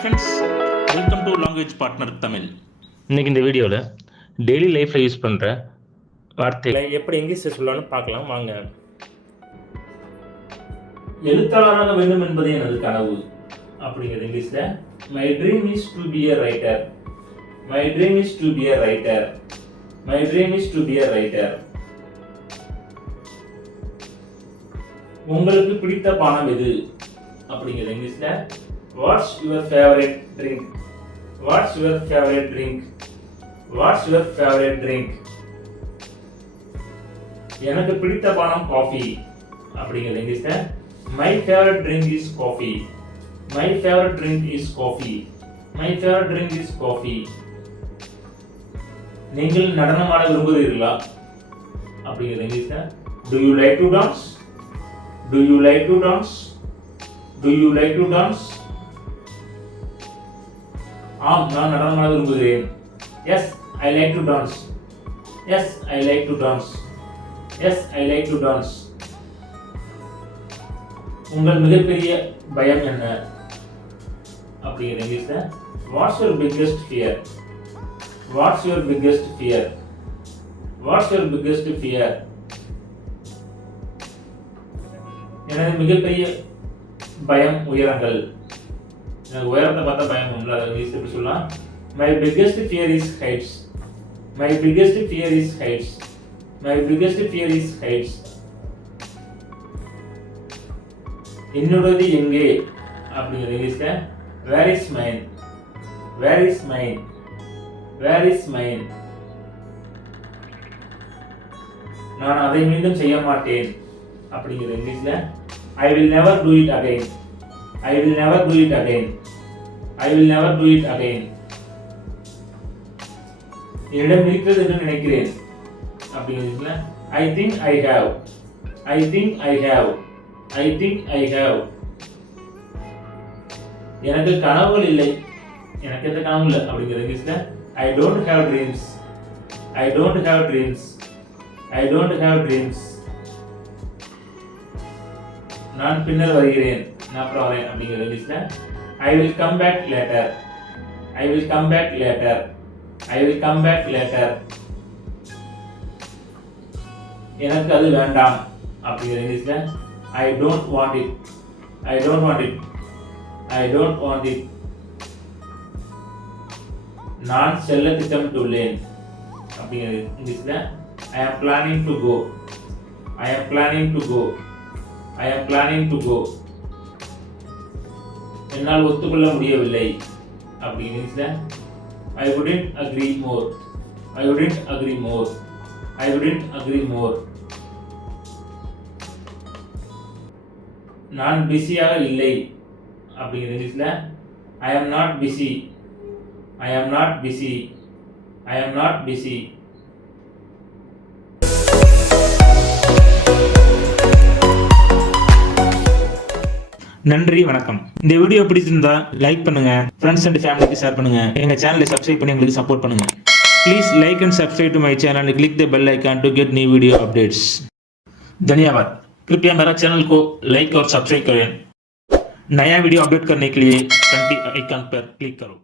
Friends, welcome to language partner Tamil. இன்றைக்கி இந்த வீடியோவில் டெய்லி லைஃப்பில் யூஸ் பண்ணுற வார்த்தைகளை எப்படி இங்கிலீஷில் சொல்லலாம்னு பார்க்கலாம் வாங்க. எழுத்தாளராக வேண்டும் என்பதே எனது கனவு அப்படிங்கிறது இங்கிலீஷில் my dream is to be a writer, my dream is to be a writer, my dream is to be a writer. உங்களுக்கு பிடித்த பானம் எது அப்படிங்கிறது இங்கிலீஷில் what's your favourite drink, what's your favourite drink, what's your favourite drink. எனக்கு பிடித்த பானம் coffee அப்படிங்கிறது இங்கிலீஷில் my favourite drink is coffee, my favourite drink is coffee, my favourite drink is coffee. நீங்கள் நடனம் ஆட விரும்புகிறீர்களா அப்படிங்கிறது இங்கிலீஷில் to you like to dance, do you like to dance, do you like to dance. ஆம், நான் நடனம் ஆட விரும்புகிறேன். Yes I like to dance, yes I like to dance, yes I like to dance. உங்கள் மிகப்பெரிய பயம் என்ன அப்படிங்கிற இங்கிலீஷ்ல what's your biggest fear, what's your biggest fear, what's your biggest fear. எனது மிகப்பெரிய பயம் உயரங்கள், எனக்கு உயரத்தை பார்த்தா பயம் உண்டு. அதை இங்கிலீஷ் எப்படி சொல்லலாம்? My biggest fear is heights, my biggest fear is heights, my biggest fear is heights. என்னுடையது எங்கே அப்படிங்கிற இங்கிலீஷ்ல where is mine, where is mine, where is mine. நான் அதை மீண்டும் செய்ய மாட்டேன் அப்படிங்கிற இங்கிலீஷ்ல I will never do it again, I will never do it again, I will never do it again. என்னிடம் இருக்கிறது என்று நினைக்கிறேன் அப்படிங்கிறதுல I think I have, I think I have, I think I have. எனக்கு கனவுகள் இல்லை, எனக்கு எந்த கனவு இல்லை அப்படிங்கிற இங்கிலீஷ்ல I don't have dreams, I don't have dreams, I don't have dreams. நான் பின்னர் வருகிறேன், நான் அப்புறம் வரேன் அப்படிங்கிற இங்கிலீஷ்ல I will come back later, I will come back later, I will come back later. எனக்கு அது வேண்டாம் அப்படிங்கிற இங்கிலீஷ்ல I don't want it, I don't want it, I don't want it. நான் செல்ல திட்டமிட்டுள்ளேன் அப்படிங்கிற இங்கிலீஷ்ல ஐ ஆம் பிளானிங் டு கோ, ஐ ஆம் பிளானிங் டு கோ, ஐ ஆம் பிளானிங் டு கோ. என்னால் ஒத்துக்கொள்ள முடியவில்லை அப்படிங்கிற ஐ wouldn't agree more, I wouldn't agree more, I wouldn't agree more. நான் பிஸியாக இல்லை அப்படிங்கிற இங்கிலீஷ்ல I am not busy, I am not busy, I am not busy. நன்றி, வணக்கம். இந்த வீடியோ பிடிச்சிருந்தா லைக் பண்ணுங்க, ஃப்ரெண்ட்ஸ் அண்ட் ஃபேமிலிக்கு ஷேர் பண்ணுங்க, எங்க சேனலை சப்ஸ்கிரைப் பண்ணி எங்களுக்கு சப்போர்ட் பண்ணுங்க. Please like and subscribe to my channel and click the bell icon to get new video updates. धन्यवाद. कृपया मेरा चैनल को लाइक और सब्सक्राइब करें. नया वीडियो अपडेट करने के लिए घंटी आइकन पर क्लिक करो.